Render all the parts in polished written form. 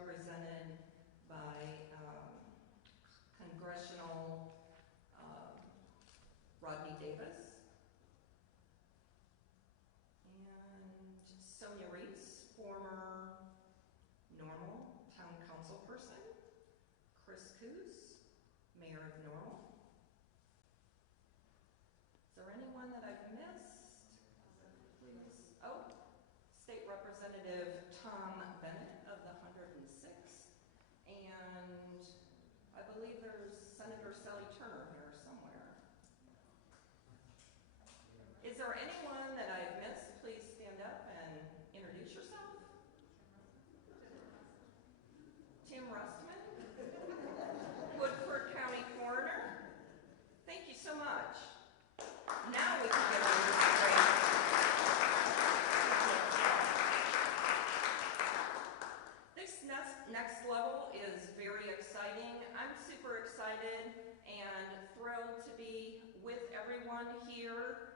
represented by Congressional Rodney Davis and Sonia Reese, former Normal Town Council person, Chris Coos, Mayor of Normal. Is there anyone that I've missed? Please. Oh, State Representative Tom Bennett of the 106th, and I believe there's Senator Sally Turner here somewhere. Is there anyone that I've missed? Please stand up and introduce yourself. Tim Rustman, Woodford County Coroner. Thank you so much. Now we can get on with the training. This next level is very exciting. I'm super excited and thrilled to be with everyone here.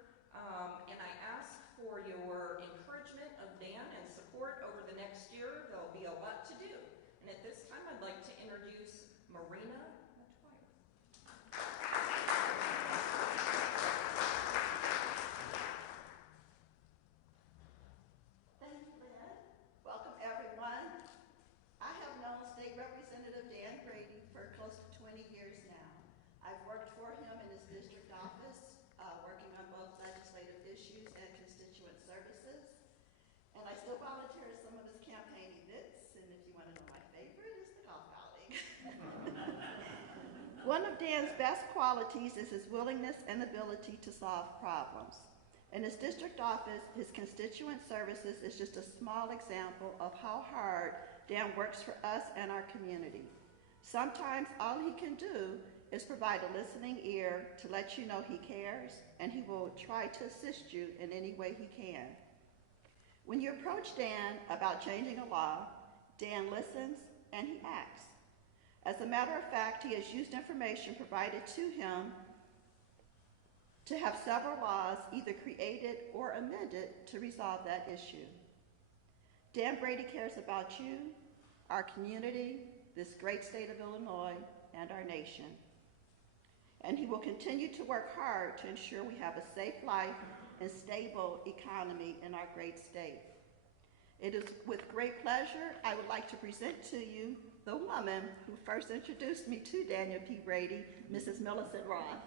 And I ask for your encouragement of Dan and support over the next year. There'll be a lot to do. And at this time, I'd like to introduce Marina Matoyer. Thank you, Lynn. Welcome, everyone. I have known State Representative Dan Brady for close to 20 years now. I've worked for him in his district office, working on both legislative issues and constituent services. And I still volunteer at some of his campaign events, and if you want to know my favorite, is the golf outing. One of Dan's best qualities is his willingness and ability to solve problems. In his district office, his constituent services is just a small example of how hard Dan works for us and our community. Sometimes all he can do is provide a listening ear to let you know he cares, and he will try to assist you in any way he can. When you approach Dan about changing a law, Dan listens and he acts. As a matter of fact, he has used information provided to him to have several laws either created or amended to resolve that issue. Dan Brady cares about you, our community, this great state of Illinois, and our nation. And he will continue to work hard to ensure we have a safe life and stable economy in our great state. It is with great pleasure I would like to present to you the woman who first introduced me to Daniel P. Brady, Mrs. Millicent Roth.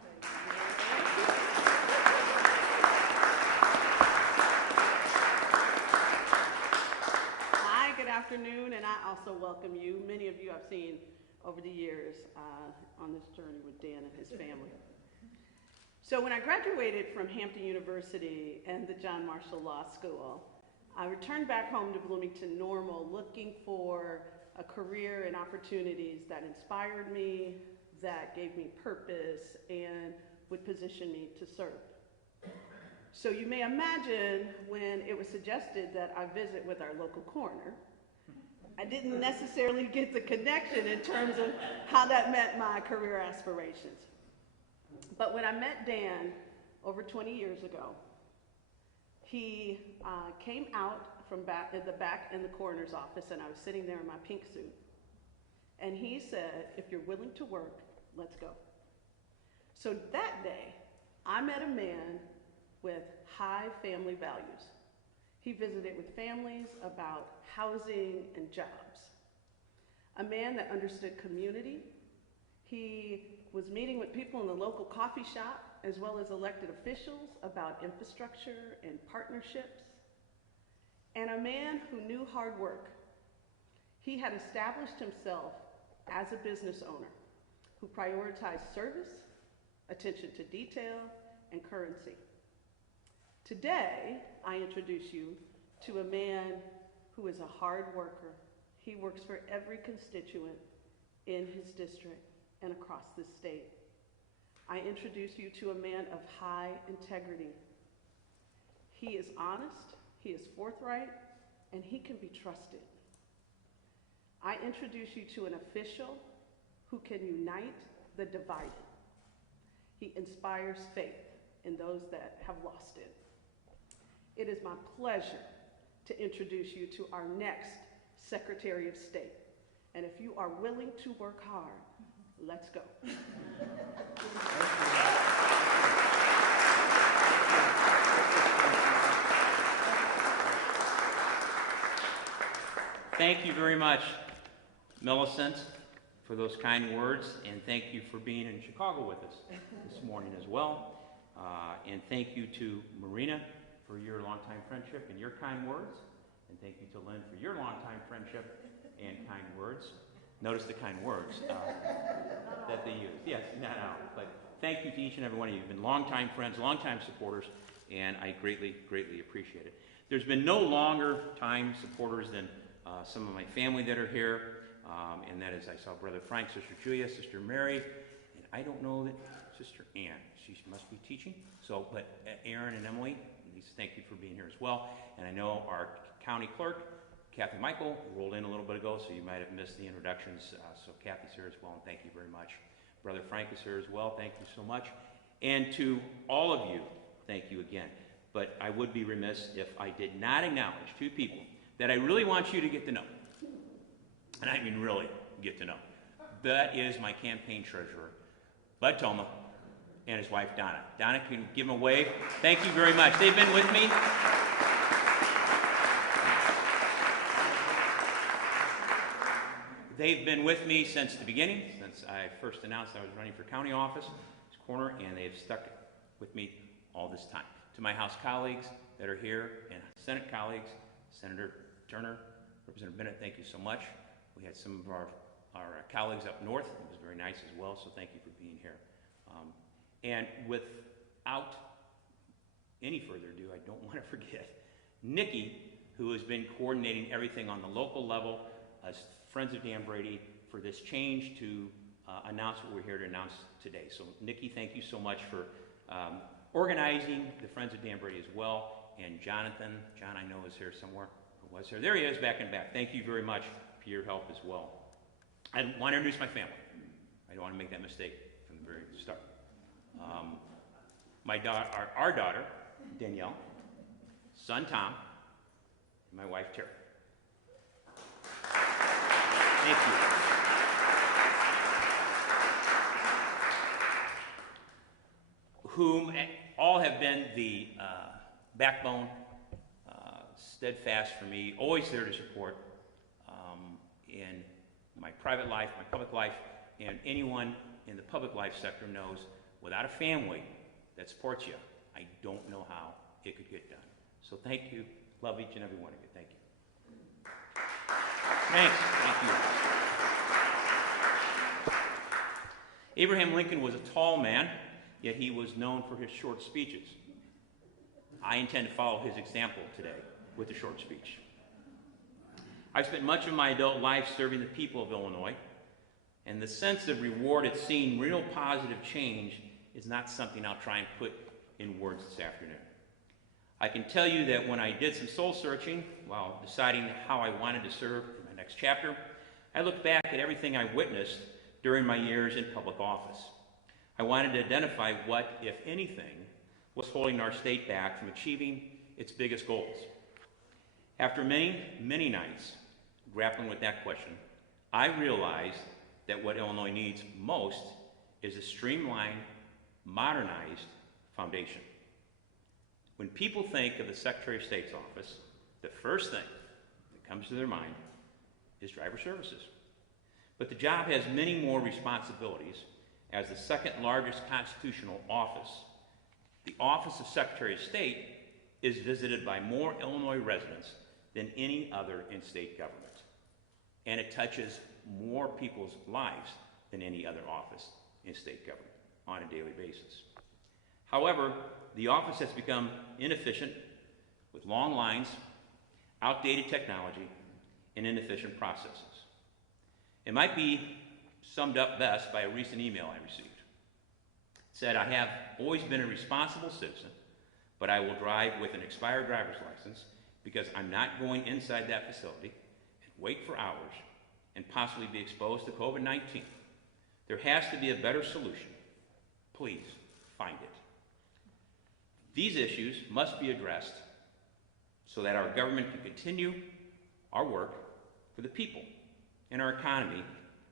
Hi, good afternoon, and I also welcome you. Many of you I've seen over the years on this journey with Dan and his family. So when I graduated from Hampton University and the John Marshall Law School, I returned back home to Bloomington Normal looking for a career and opportunities that inspired me, that gave me purpose, and would position me to serve. So you may imagine when it was suggested that I visit with our local coroner, I didn't necessarily get the connection in terms of how that met my career aspirations. But when I met Dan over 20 years ago, he came out from back in the coroner's office, and I was sitting there in my pink suit. And he said, "If you're willing to work, let's go." So that day, I met a man with high family values. He visited with families about housing and jobs. A man that understood community. He was meeting with people in the local coffee shop as well as elected officials about infrastructure and partnerships. And a man who knew hard work. He had established himself as a business owner who prioritized service, attention to detail, and currency. Today, I introduce you to a man who is a hard worker. He works for every constituent in his district and across the state. I introduce you to a man of high integrity. He is honest, he is forthright, and he can be trusted. I introduce you to an official who can unite the divided. He inspires faith in those that have lost it. It is my pleasure to introduce you to our next Secretary of State, And if you are willing to work hard, let's go. Thank you very much, Millicent, for those kind words, and thank you for being in Chicago with us this morning as well. And thank you to Marina for your longtime friendship and your kind words. And thank you to Lynn for your longtime friendship and kind words. Notice the kind words that they use. Yes, not out. But thank you to each and every one of you. You've been longtime friends, longtime supporters, and I greatly, greatly appreciate it. There's been no longer time supporters than some of my family that are here, and that is I saw Brother Frank, Sister Julia, Sister Mary, and I don't know that Sister Ann. She must be teaching. So, but Aaron and Emily, thank you for being here as well. And I know our county clerk, Kathy Michael, rolled in a little bit ago, so you might have missed the introductions. So Kathy's here as well, and thank you very much. Brother Frank is here as well. Thank you so much. And to all of you, thank you again. But I would be remiss if I did not acknowledge two people that I really want you to get to know. And I mean really get to know. That is my campaign treasurer, Bud Toma, and his wife, Donna. Donna, can you give them a wave? Thank you very much. They've been with me. They've been with me since the beginning, since I first announced I was running for county office, this corner, and they've stuck with me all this time. To my House colleagues that are here, and Senate colleagues, Senator Turner, Representative Bennett, thank you so much. We had some of our colleagues up north. It was very nice as well, so thank you for being here. And without any further ado, I don't want to forget Nikki, who has been coordinating everything on the local level as Friends of Dan Brady for this change to announce what we're here to announce today. So Nikki, thank you so much for organizing the Friends of Dan Brady as well. And Jonathan, John I know is here somewhere, or was here. There he is, back in back. Thank you very much for your help as well. I want to introduce my family. I don't want to make that mistake from the very start. Our daughter, Danielle, son Tom, and my wife Terry. Thank you. Whom all have been the backbone, steadfast for me, always there to support in my private life, my public life, and anyone in the public life sector knows without a family that supports you, I don't know how it could get done. So thank you. Love each and every one of you. Thank you. Thanks. Thank you. Abraham Lincoln was a tall man, yet he was known for his short speeches. I intend to follow his example today with a short speech. I've spent much of my adult life serving the people of Illinois, and the sense of reward at seeing real positive change is not something I'll try and put in words this afternoon. I can tell you that when I did some soul searching while deciding how I wanted to serve in my next chapter, I looked back at everything I witnessed during my years in public office. I wanted to identify what, if anything, was holding our state back from achieving its biggest goals. After many, many nights grappling with that question, I realized that what Illinois needs most is a streamlined, modernized foundation. When people think of the Secretary of State's office, the first thing that comes to their mind is driver services. But the job has many more responsibilities. As the second largest constitutional office, the office of Secretary of State is visited by more Illinois residents than any other in state government. And it touches more people's lives than any other office in state government on a daily basis. However, the office has become inefficient with long lines, outdated technology, and inefficient processes. It might be summed up best by a recent email I received. It said, "I have always been a responsible citizen, but I will drive with an expired driver's license because I'm not going inside that facility and wait for hours and possibly be exposed to COVID-19. There has to be a better solution. Please find it." These issues must be addressed so that our government can continue our work for the people and our economy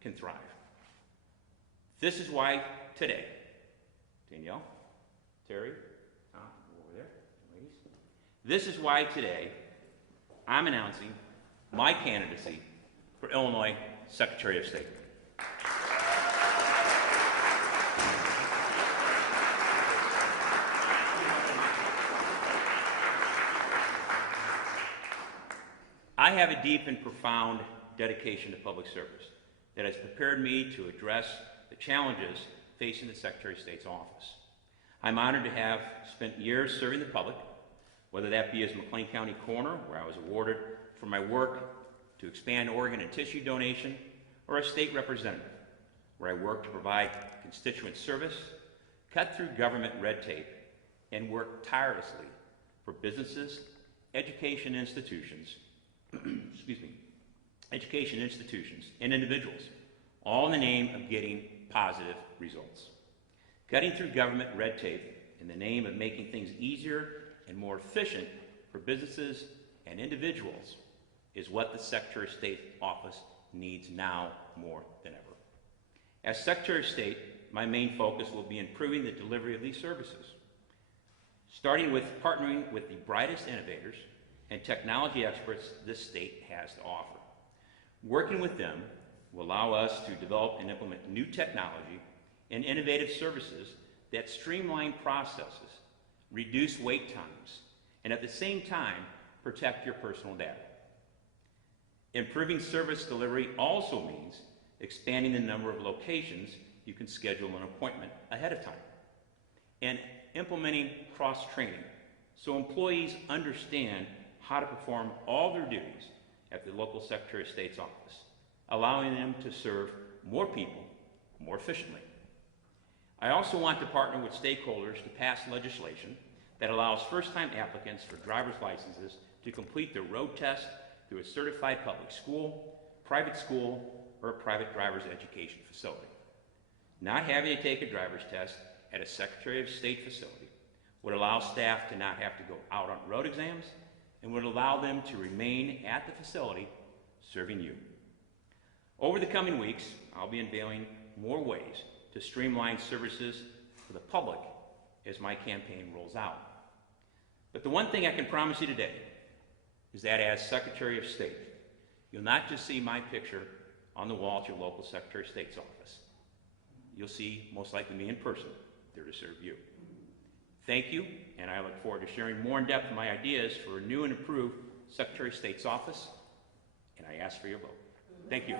can thrive. This is why today, Danielle, Terry, Tom, over there, ladies. This is why today I'm announcing my candidacy for Illinois Secretary of State. I have a deep and profound dedication to public service that has prepared me to address the challenges facing the Secretary of State's office. I'm honored to have spent years serving the public, whether that be as McLean County Coroner, where I was awarded for my work to expand organ and tissue donation, or as state representative, where I work to provide constituent service, cut through government red tape, and work tirelessly for businesses, education institutions, education institutions and individuals, all in the name of getting positive results. Cutting through government red tape in the name of making things easier and more efficient for businesses and individuals is what the Secretary of State office needs now more than ever. As Secretary of State, my main focus will be improving the delivery of these services, starting with partnering with the brightest innovators and technology experts this state has to offer. Working with them will allow us to develop and implement new technology and innovative services that streamline processes, reduce wait times, and at the same time, protect your personal data. Improving service delivery also means expanding the number of locations you can schedule an appointment ahead of time, and implementing cross-training so employees understand how to perform all their duties at the local Secretary of State's office, allowing them to serve more people more efficiently. I also want to partner with stakeholders to pass legislation that allows first-time applicants for driver's licenses to complete their road test through a certified public school, private school, or a private driver's education facility. Not having to take a driver's test at a Secretary of State facility would allow staff to not have to go out on road exams and would allow them to remain at the facility serving you. Over the coming weeks, I'll be unveiling more ways to streamline services for the public as my campaign rolls out. But the one thing I can promise you today is that as Secretary of State, you'll not just see my picture on the wall at your local Secretary of State's office. You'll see, most likely, me in person there to serve you. Thank you, and I look forward to sharing more in depth my ideas for a new and improved Secretary of State's office, and I ask for your vote. Thank you.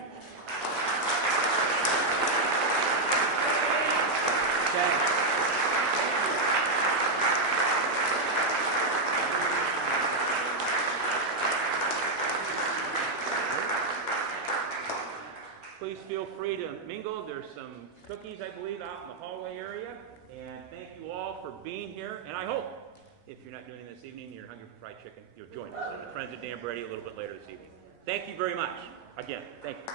Please feel free to mingle. There's some cookies, I believe, out in the hallway area. And thank you all for being here. And I hope, if you're not doing it this evening, you're hungry for fried chicken, you'll join us. The Friends of Dan Brady a little bit later this evening. Thank you very much. Again, thank you.